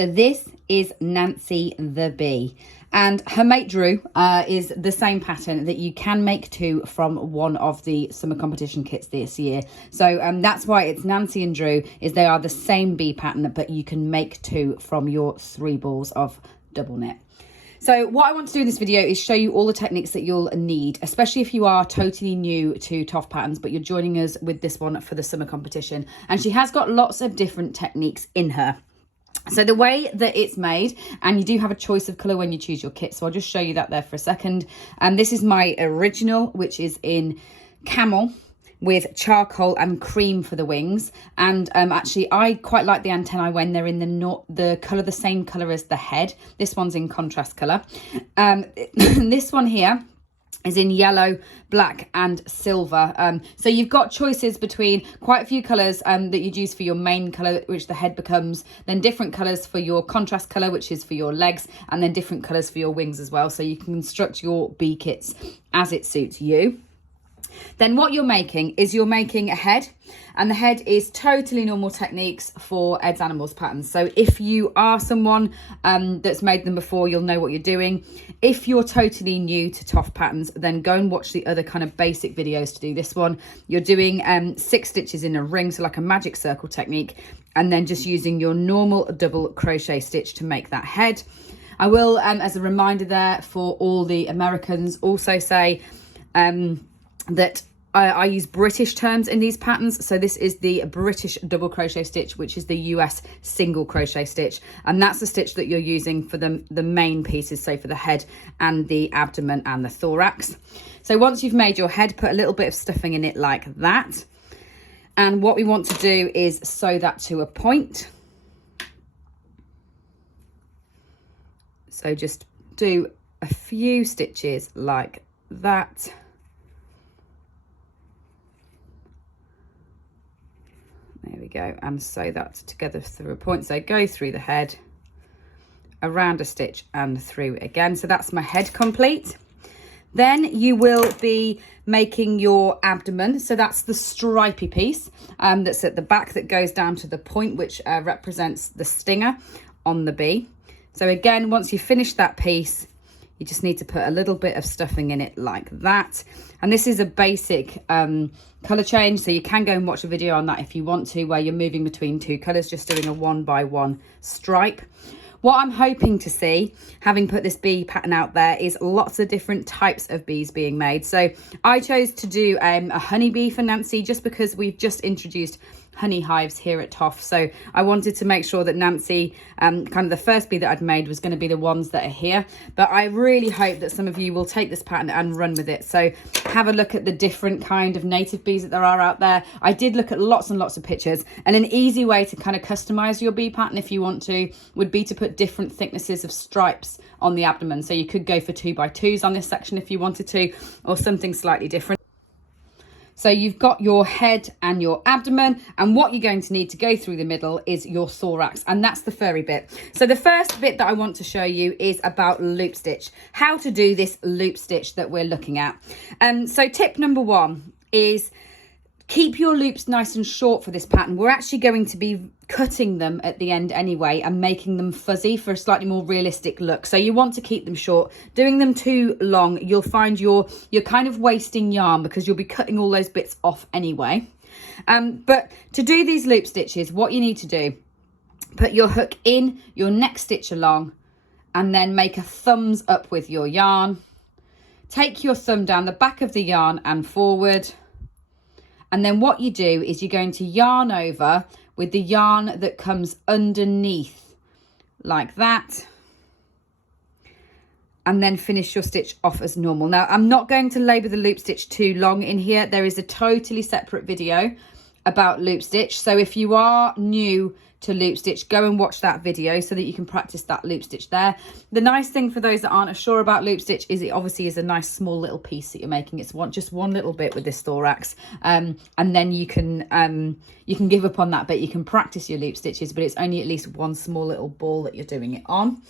So this is Nancy the Bee, and her mate Drew is the same pattern that you can make too from one of the summer competition kits this year. So that's why it's Nancy and Drew, is they are the same bee pattern, but you can make two from your 3 balls of double knit. So what I want to do in this video is show you all the techniques that you'll need, especially if you are totally new to TOFT patterns, but you're joining us with this one for the summer competition. And she has got lots of different techniques in her. So the way that it's made, and you do have a choice of colour when you choose your kit, so I'll just show you that there for a second. And this is my original, which is in camel with charcoal and cream for the wings. And actually I quite like the antennae when they're in the colour, the same colour as the head. This one's in contrast colour. This one here is in yellow, black and silver. So you've got choices between quite a few colours that you'd use for your main colour, which the head becomes, then different colours for your contrast colour, which is for your legs, and then different colours for your wings as well. So you can construct your bee kits as it suits you. Then what you're making is you're making a head, and the head is totally normal techniques for Ed's Animals patterns. So if you are someone that's made them before, you'll know what you're doing. If you're totally new to TOFT patterns, then go and watch the other kind of basic videos to do this one. You're doing 6 stitches in a ring, so like a magic circle technique, and then just using your normal double crochet stitch to make that head. I will, as a reminder there for all the Americans, also say that I use British terms in these patterns. So this is the British double crochet stitch, which is the US single crochet stitch. And that's the stitch that you're using for the main pieces, so for the head and the abdomen and the thorax. So once you've made your head, put a little bit of stuffing in it like that. And what we want to do is sew that to a point. So just do a few stitches like that. There we go, and sew that together through a point. So go through the head, around a stitch and through again. So that's my head complete. Then you will be making your abdomen. So that's the stripy piece that's at the back that goes down to the point, which represents the stinger on the bee. So again, once you've finished that piece, you just need to put a little bit of stuffing in it like that. And this is a basic colour change, so you can go and watch a video on that if you want to, where you're moving between 2 colours, just doing a 1 by 1 stripe. What I'm hoping to see, having put this bee pattern out there, is lots of different types of bees being made. So I chose to do a honeybee for Nancy, just because we've just introduced honey hives here at TOFT. So I wanted to make sure that Nancy, kind of the first bee that I'd made, was going to be the ones that are here. But I really hope that some of you will take this pattern and run with it. So have a look at the different kind of native bees that there are out there. I did look at lots and lots of pictures, and an easy way to kind of customize your bee pattern, if you want to, would be to put different thicknesses of stripes on the abdomen. So you could go for 2 by 2s on this section if you wanted to, or something slightly different. So you've got your head and your abdomen, and what you're going to need to go through the middle is your thorax, and that's the furry bit. So the first bit that I want to show you is about loop stitch, how to do this loop stitch that we're looking at. So tip number 1 is keep your loops nice and short for this pattern. We're actually going to be cutting them at the end anyway and making them fuzzy for a slightly more realistic look. So you want to keep them short. Doing them too long, you'll find you're kind of wasting yarn, because you'll be cutting all those bits off anyway. But to do these loop stitches, what you need to do, put your hook in your next stitch along, and then make a thumbs up with your yarn. Take your thumb down the back of the yarn and forward. And then what you do is you're going to yarn over with the yarn that comes underneath, like that. And then finish your stitch off as normal. Now, I'm not going to labour the loop stitch too long in here. There is a totally separate video about loop stitch. So if you are new to loop stitch, go and watch that video so that you can practice that loop stitch there. The nice thing for those that aren't sure about loop stitch is it obviously is a nice small little piece that you're making. It's just one little bit with this thorax, and then you can give up on that bit. You can practice your loop stitches, but it's only at least one small little ball that you're doing it on.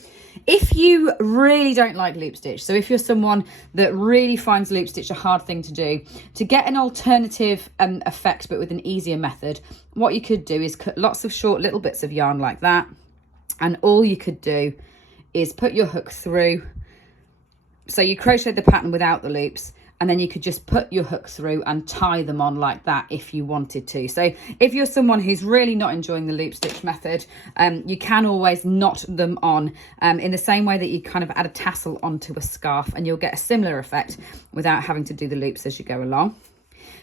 If you really don't like loop stitch, so if you're someone that really finds loop stitch a hard thing to do, to get an alternative effect but with an easier method, what you could do is cut lots of short little bits of yarn like that, And all you could do is put your hook through. So you crochet the pattern without the loops, and then you could just put your hook through and tie them on like that if you wanted to. So if you're someone who's really not enjoying the loop stitch method, you can always knot them on in the same way that you kind of add a tassel onto a scarf, and you'll get a similar effect without having to do the loops as you go along.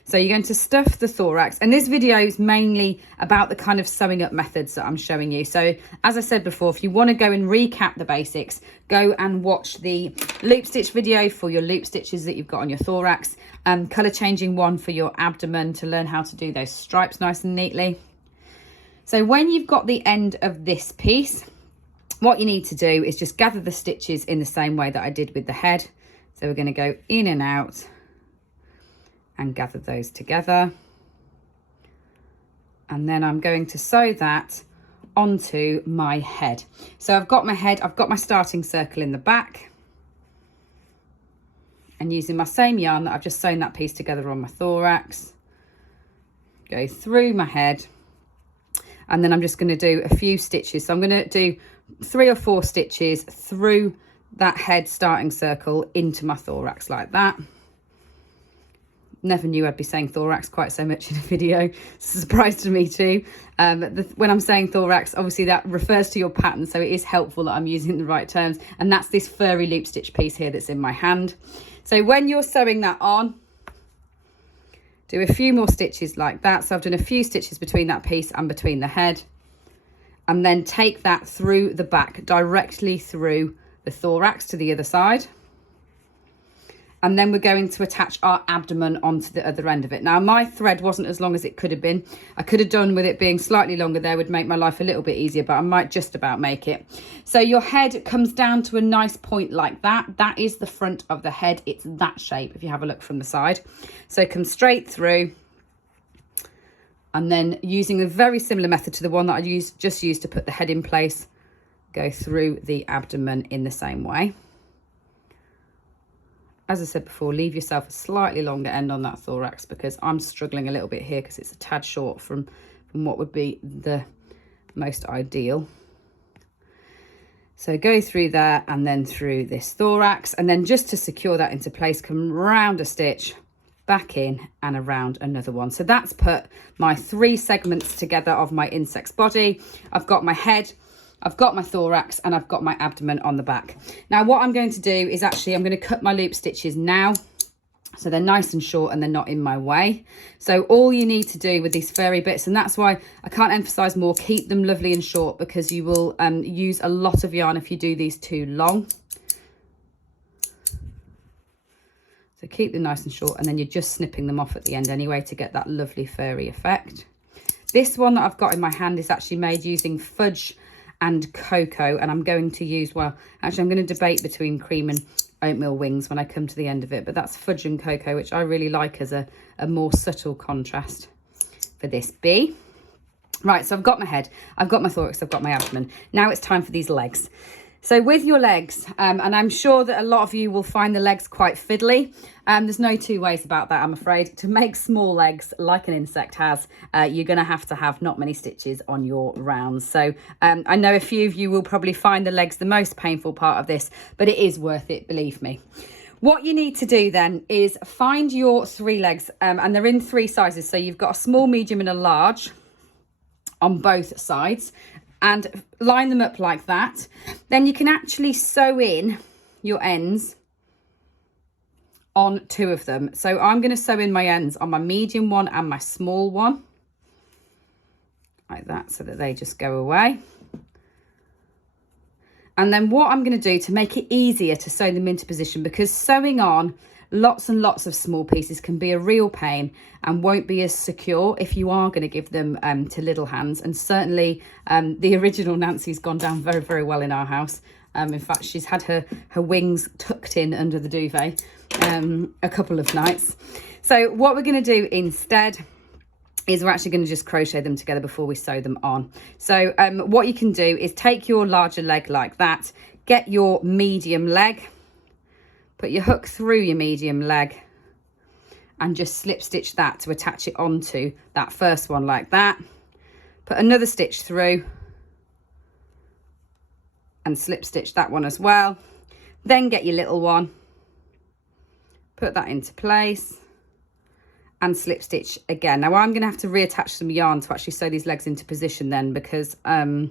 So you're going to stuff the thorax, and this video is mainly about the kind of sewing up methods that I'm showing you. So as I said before, if you want to go and recap the basics, go and watch the loop stitch video for your loop stitches that you've got on your thorax, colour changing one for your abdomen to learn how to do those stripes nice and neatly. So when you've got the end of this piece, what you need to do is just gather the stitches in the same way that I did with the head. So we're going to go in and out and gather those together, and then I'm going to sew that onto my head. So I've got my head, I've got my starting circle in the back, and using my same yarn that I've just sewn that piece together on my thorax, go through my head, and then I'm just going to do a few stitches. So I'm going to do 3 or 4 stitches through that head starting circle into my thorax like that. Never knew I'd be saying thorax quite so much in a video. It's a surprise to me too. When I'm saying thorax, obviously that refers to your pattern, so it is helpful that I'm using the right terms. And that's this furry loop stitch piece here that's in my hand. So when you're sewing that on, do a few more stitches like that. So I've done a few stitches between that piece and between the head, and then take that through the back, directly through the thorax to the other side. And then we're going to attach our abdomen onto the other end of it. Now, my thread wasn't as long as it could have been. I could have done with it being slightly longer there, would make my life a little bit easier, but I might just about make it. So your head comes down to a nice point like that. That is the front of the head. It's that shape if you have a look from the side. So come straight through. And then using a very similar method to the one that I just used to put the head in place, go through the abdomen in the same way. As I said before, leave yourself a slightly longer end on that thorax, because I'm struggling a little bit here because it's a tad short from what would be the most ideal. So go through there and then through this thorax, and then just to secure that into place, come round a stitch, back in and around another one. So that's put my 3 segments together of my insect's body. I've got my head, I've got my thorax, and I've got my abdomen on the back. Now what I'm going to do is I'm going to cut my loop stitches now, so they're nice and short and they're not in my way. So all you need to do with these furry bits, and that's why I can't emphasize more, keep them lovely and short, because you will use a lot of yarn if you do these too long. So keep them nice and short, and then you're just snipping them off at the end anyway to get that lovely furry effect. This one that I've got in my hand is actually made using fudge and cocoa, and I'm going to use, well, actually I'm going to debate between cream and oatmeal wings when I come to the end of it, but that's fudge and cocoa, which I really like as a more subtle contrast for this bee. Right, so I've got my head, I've got my thorax, I've got my abdomen. Now it's time for these legs. So with your legs, and I'm sure that a lot of you will find the legs quite fiddly. There's no 2 ways about that, I'm afraid. To make small legs like an insect has, you're going to have not many stitches on your rounds. So I know a few of you will probably find the legs the most painful part of this, but it is worth it, believe me. What you need to do then is find your 3 legs, and they're in 3 sizes. So you've got a small, medium and a large on both sides, and line them up like that. Then you can actually sew in your ends on 2 of them. So I'm going to sew in my ends on my medium one and my small one like that, so that they just go away. And then what I'm going to do to make it easier to sew them into position, because sewing on lots and lots of small pieces can be a real pain and won't be as secure if you are going to give them to little hands. And certainly the original Nancy's gone down very, very well in our house. In fact, she's had her wings tucked in under the duvet a couple of nights. So what we're going to do instead is we're actually going to just crochet them together before we sew them on. So what you can do is take your larger leg like that, get your medium leg, put your hook through your medium leg, and just slip stitch that to attach it onto that first one like that. Put another stitch through, and slip stitch that one as well. Then get your little one, put that into place and slip stitch again. Now I'm going to have to reattach some yarn to actually sew these legs into position then, because I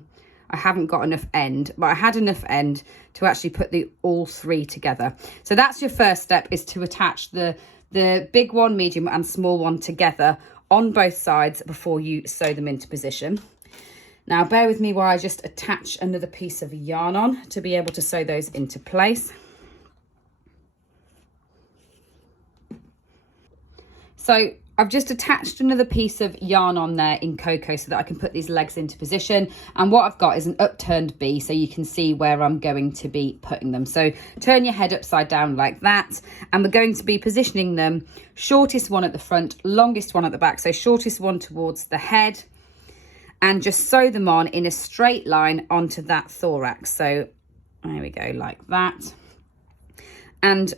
haven't got enough end, but I had enough end to actually put all three together. So that's your first step, is to attach the big one, medium and small one together on both sides before you sew them into position. Now bear with me while I just attach another piece of yarn on to be able to sew those into place. So I've just attached another piece of yarn on there in cocoa so that I can put these legs into position. And what I've got is an upturned bee, so you can see where I'm going to be putting them. So turn your head upside down like that. And we're going to be positioning them shortest one at the front, longest one at the back. So shortest one towards the head, and just sew them on in a straight line onto that thorax. So there we go, like that. And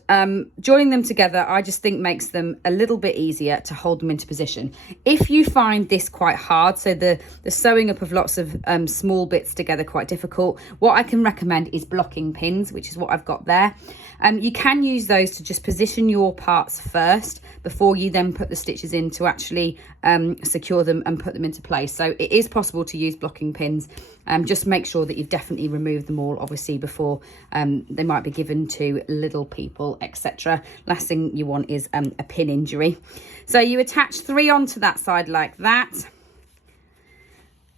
joining them together, I just think makes them a little bit easier to hold them into position. If you find this quite hard, so the sewing up of lots of small bits together quite difficult, what I can recommend is blocking pins, which is what I've got there. You can use those to just position your parts first before you then put the stitches in to actually secure them and put them into place. So it is possible to use blocking pins. Just make sure that you've definitely removed them all, obviously, before they might be given to little people, etc. Last thing you want is a pin injury. So you attach 3 onto that side like that.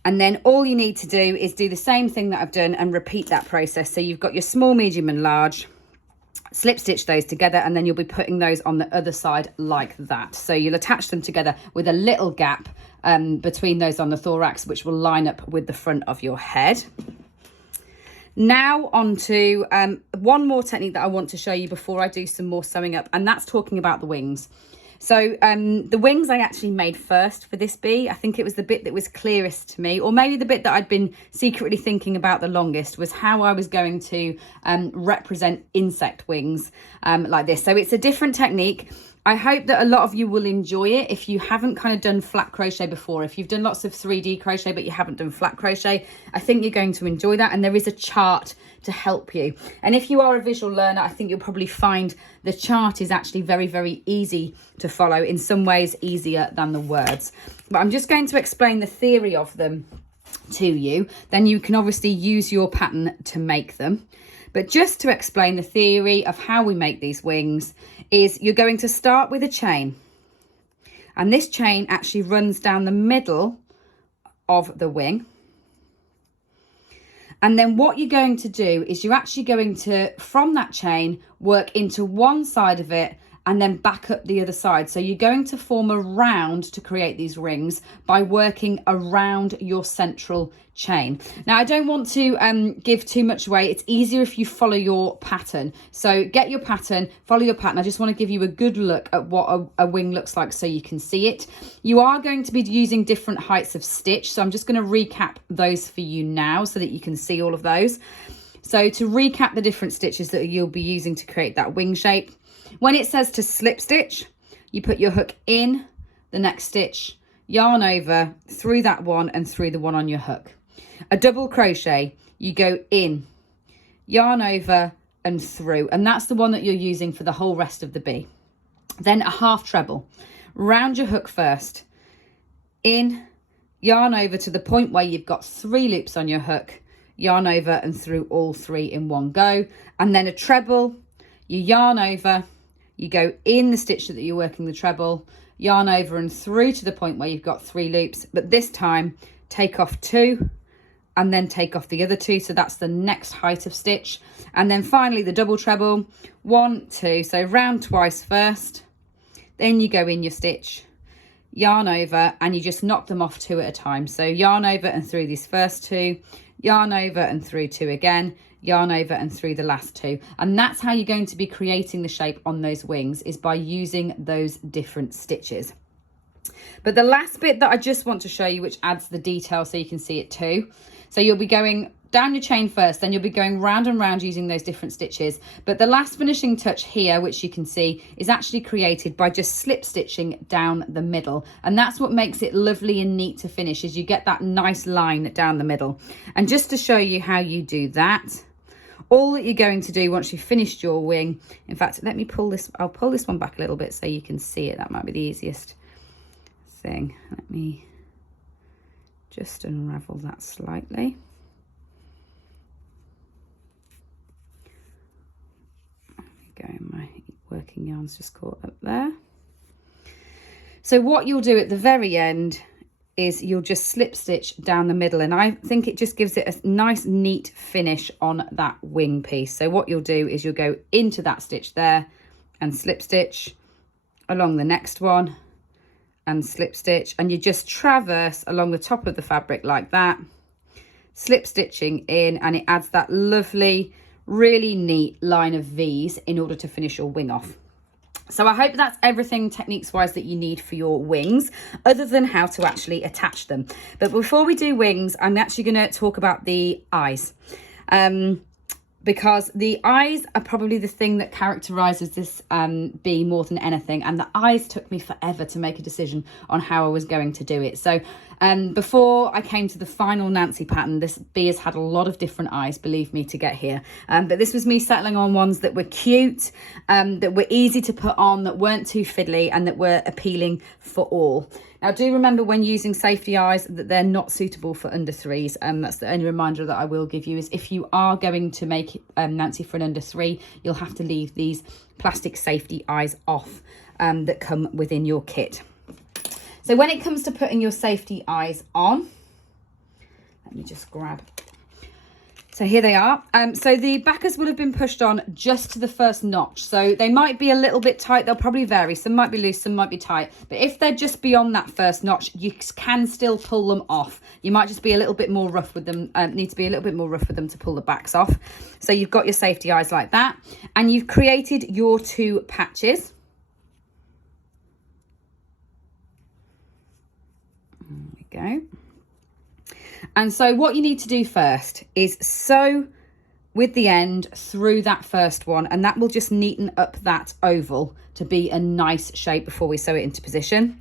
And then all you need to do is do the same thing that I've done and repeat that process. So you've got your small, medium and large. Slip stitch those together, and then you'll be putting those on the other side like that. So you'll attach them together with a little gap between those on the thorax, which will line up with the front of your head. Now on to one more technique that I want to show you before I do some more sewing up, and that's talking about the wings. So the wings I actually made first for this bee. I think it was the bit that was clearest to me, or maybe the bit that I'd been secretly thinking about the longest, was how I was going to represent insect wings like this. So it's a different technique. I hope that a lot of you will enjoy it. If you haven't kind of done flat crochet before, if you've done lots of 3D crochet but you haven't done flat crochet, I think you're going to enjoy that. And there is a chart to help you. And if you are a visual learner, I think you'll probably find the chart is actually very, very easy to follow, in some ways easier than the words. But I'm just going to explain the theory of them to you. Then you can obviously use your pattern to make them. But just to explain the theory of how we make these wings is you're going to start with a chain. And this chain actually runs down the middle of the wing. And then what you're going to do is you're actually going to, from that chain, work into one side of it and then back up the other side. So you're going to form a round to create these rings by working around your central chain. Now, I don't want to give too much away. It's easier if you follow your pattern. So get your pattern, follow your pattern. I just want to give you a good look at what a wing looks like so you can see it. You are going to be using different heights of stitch. So I'm just going to recap those for you now so that you can see all of those. So to recap the different stitches that you'll be using to create that wing shape, when it says to slip stitch, you put your hook in the next stitch, yarn over, through that one and through the one on your hook. A double crochet, you go in, yarn over and through, and that's the one that you're using for the whole rest of the bee. Then a half treble, round your hook first, in, yarn over to the point where you've got 3 loops on your hook, yarn over and through all 3 in one go, and then a treble, you yarn over, you go in the stitch that you're working the treble, yarn over and through to the point where you've got 3 loops, but this time take off 2 and then take off the other 2. So that's the next height of stitch. And then finally the double treble, 1, 2. So round twice first, then you go in your stitch, yarn over, and you just knock them off 2 at a time. So yarn over and through these first 2, yarn over and through 2 again, yarn over and through the last 2. And that's how you're going to be creating the shape on those wings, is by using those different stitches. But the last bit that I just want to show you, which adds the detail so you can see it too. So you'll be going down your chain first, then you'll be going round and round using those different stitches. But the last finishing touch here, which you can see, is actually created by just slip stitching down the middle. And that's what makes it lovely and neat to finish, is you get that nice line down the middle. And just to show you how you do that, all that you're going to do once you've finished your wing, in fact, let me pull this, I'll pull this one back a little bit so you can see it. That might be the easiest thing. Let me just unravel that slightly. There we go, my working yarn's just caught up there. So what you'll do at the very end is you'll just slip stitch down the middle, and I think it just gives it a nice neat finish on that wing piece. So what you'll do is you'll go into that stitch there and slip stitch along the next one and slip stitch, and you just traverse along the top of the fabric like that, slip stitching in, and it adds that lovely, really neat line of V's in order to finish your wing off. So I hope that's everything techniques wise that you need for your wings, other than how to actually attach them. But before we do wings, I'm actually going to talk about the eyes, because the eyes are probably the thing that characterizes this bee more than anything. And the eyes took me forever to make a decision on how I was going to do it. So before I came to the final Nancy pattern, this bee has had a lot of different eyes, believe me, to get here. But this was me settling on ones that were cute, that were easy to put on, that weren't too fiddly, and that were appealing for all. Now, do remember when using safety eyes that they're not suitable for under 3s. That's the only reminder that I will give you, is if you are going to make Nancy for an under 3, you'll have to leave these plastic safety eyes off that come within your kit. So when it comes to putting your safety eyes on, let me just grab. So here they are. So the backers will have been pushed on just to the first notch. So they might be a little bit tight. They'll probably vary. Some might be loose, some might be tight. But if they're just beyond that first notch, you can still pull them off. You might just be a little bit more rough with them. Need to be a little bit more rough with them to pull the backs off. So you've got your safety eyes like that. And you've created your 2 patches. There we go. And so what you need to do first is sew with the end through that first one, and that will just neaten up that oval to be a nice shape before we sew it into position.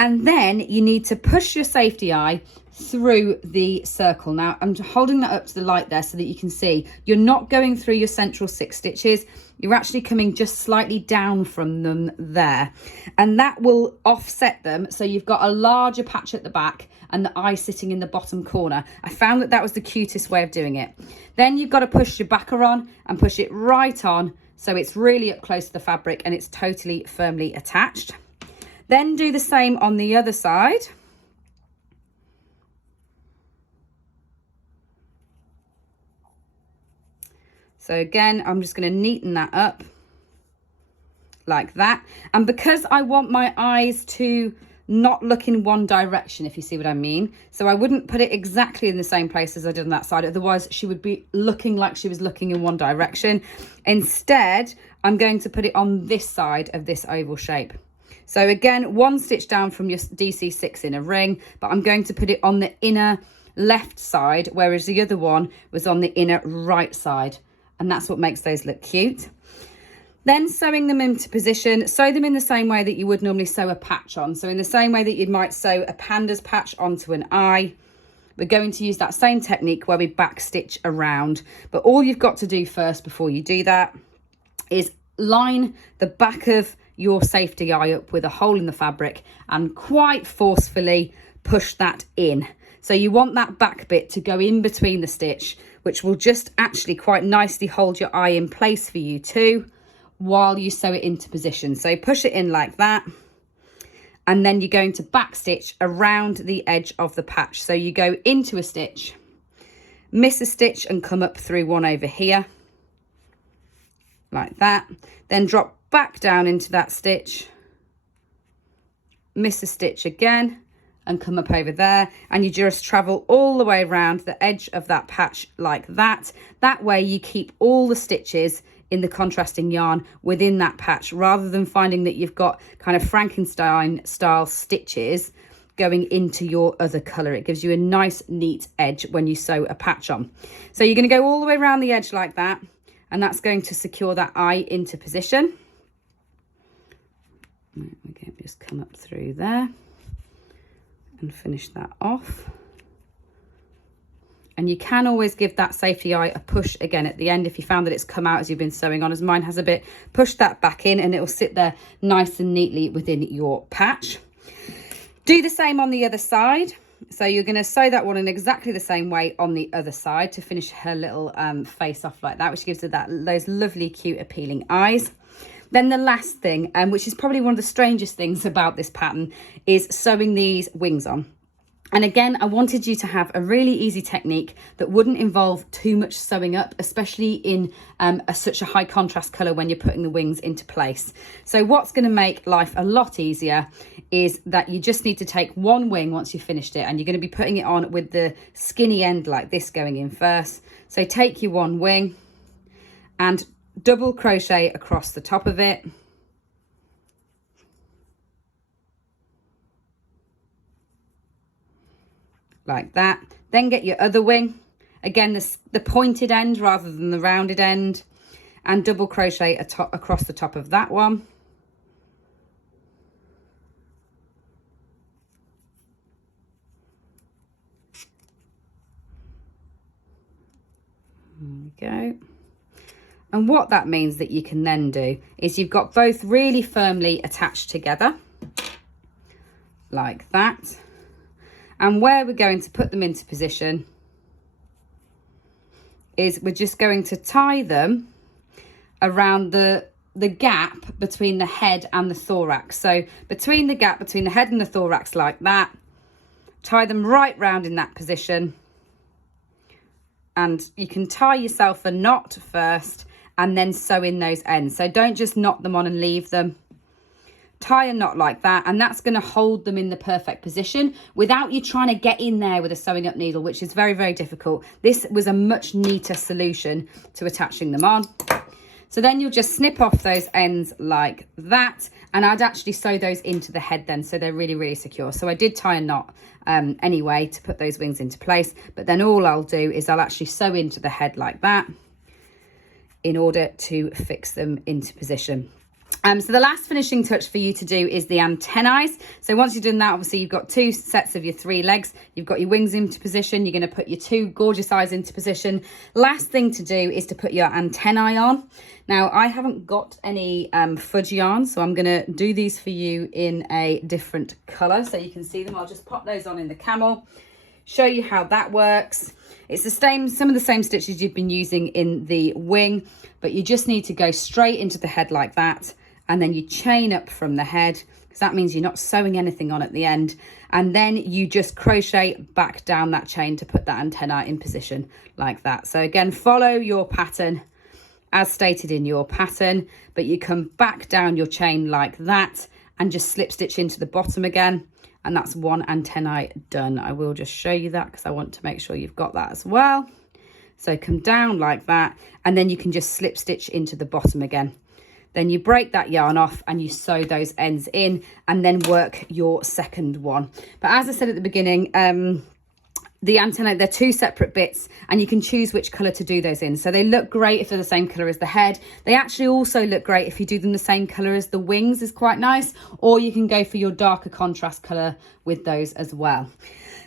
And then you need to push your safety eye through the circle. Now I'm holding that up to the light there so that you can see you're not going through your central 6 stitches. You're actually coming just slightly down from them there, and that will offset them, so you've got a larger patch at the back and the eye sitting in the bottom corner. I found that that was the cutest way of doing it. Then you've got to push your backer on and push it right on so it's really up close to the fabric and it's totally firmly attached. Then do the same on the other side. So again, I'm just going to neaten that up like that. And because I want my eyes to not look in one direction, if you see what I mean, so I wouldn't put it exactly in the same place as I did on that side, otherwise she would be looking like she was looking in one direction. Instead, I'm going to put it on this side of this oval shape. So again, 1 stitch down from your DC6 inner ring, but I'm going to put it on the inner left side, whereas the other one was on the inner right side. And that's what makes those look cute. Then sewing them into position, sew them in the same way that you would normally sew a patch on. So in the same way that you might sew a panda's patch onto an eye, we're going to use that same technique where we back stitch around. But all you've got to do first before you do that is line the back of your safety eye up with a hole in the fabric and quite forcefully push that in. So you want that back bit to go in between the stitch, which will just actually quite nicely hold your eye in place for you too while you sew it into position. So push it in like that, and then you're going to back stitch around the edge of the patch. So you go into a stitch, miss a stitch and come up through one over here like that, then drop back down into that stitch, miss a stitch again and come up over there, and you just travel all the way around the edge of that patch like that. That way you keep all the stitches in the contrasting yarn within that patch, rather than finding that you've got kind of Frankenstein style stitches going into your other colour. It gives you a nice neat edge when you sew a patch on. So you're going to go all the way around the edge like that, and that's going to secure that eye into position. Okay, just come up through there and finish that off. And you can always give that safety eye a push again at the end if you found that it's come out as you've been sewing on, as mine has a bit. Push that back in and it will sit there nice and neatly within your patch. Do the same on the other side. So you're going to sew that one in exactly the same way on the other side to finish her little face off like that, which gives her those lovely, cute, appealing eyes. Then the last thing, which is probably one of the strangest things about this pattern, is sewing these wings on. And again, I wanted you to have a really easy technique that wouldn't involve too much sewing up, especially in such a high contrast colour when you're putting the wings into place. So what's going to make life a lot easier is that you just need to take one wing once you've finished it, and you're going to be putting it on with the skinny end like this going in first. So take your one wing and double crochet across the top of it. Like that. Then get your other wing, again the pointed end rather than the rounded end, and double crochet across the top of that one. There we go. And what that means that you can then do is you've got both really firmly attached together like that. And where we're going to put them into position is we're just going to tie them around the gap between the head and the thorax. So between the gap between the head and the thorax like that, tie them right round in that position. And you can tie yourself a knot first and then sew in those ends. So don't just knot them on and leave them. Tie a knot like that, and that's going to hold them in the perfect position without you trying to get in there with a sewing up needle, which is very, very difficult. This was a much neater solution to attaching them on. So then you'll just snip off those ends like that, and I'd actually sew those into the head then, so they're really, really secure. So I did tie a knot anyway to put those wings into place, but then all I'll do is I'll actually sew into the head like that in order to fix them into position. So the last finishing touch for you to do is the antennae. So once you've done that, obviously you've got two sets of your three legs. You've got your wings into position. You're going to put your two gorgeous eyes into position. Last thing to do is to put your antennae on. Now, I haven't got any fudge yarn, so I'm going to do these for you in a different colour so you can see them. I'll just pop those on in the camel, show you how that works. It's the same, some of the same stitches you've been using in the wing, but you just need to go straight into the head like that. And then you chain up from the head, because that means you're not sewing anything on at the end. And then you just crochet back down that chain to put that antenna in position like that. So again, follow your pattern as stated in your pattern, but you come back down your chain like that and just slip stitch into the bottom again. And that's one antennae done. I will just show you that because I want to make sure you've got that as well. So come down like that, and then you can just slip stitch into the bottom again. Then you break that yarn off and you sew those ends in and then work your second one. But as I said at the beginning, the antennae, they're two separate bits, and you can choose which colour to do those in. So they look great if they're the same colour as the head. They actually also look great if you do them the same colour as the wings, is quite nice. Or you can go for your darker contrast colour with those as well.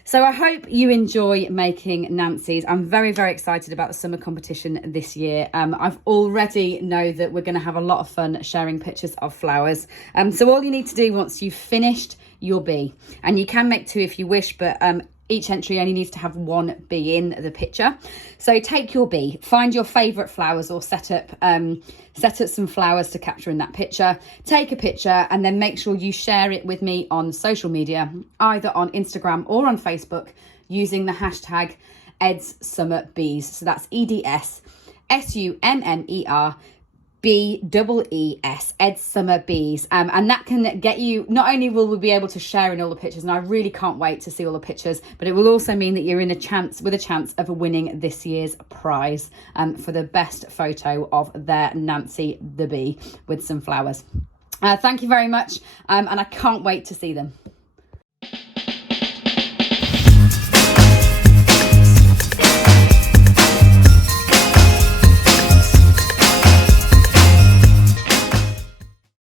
So I hope you enjoy making Nancy's. I'm very, very excited about the summer competition this year. I've already know that we're going to have a lot of fun sharing pictures of flowers. So all you need to do once you've finished your bee, and you can make two if you wish, but each entry only needs to have one bee in the picture. So take your bee, find your favourite flowers, or set up some flowers to capture in that picture. Take a picture and then make sure you share it with me on social media, either on Instagram or on Facebook, using the hashtag Ed's Summer Bees. So that's EDSSUMMER BEES, Ed's Summer Bees. And that can get you, not only will we be able to share in all the pictures, and I really can't wait to see all the pictures, but it will also mean that you're in a chance of winning this year's prize for the best photo of their Nancy the Bee with some flowers. Thank you very much, and I can't wait to see them.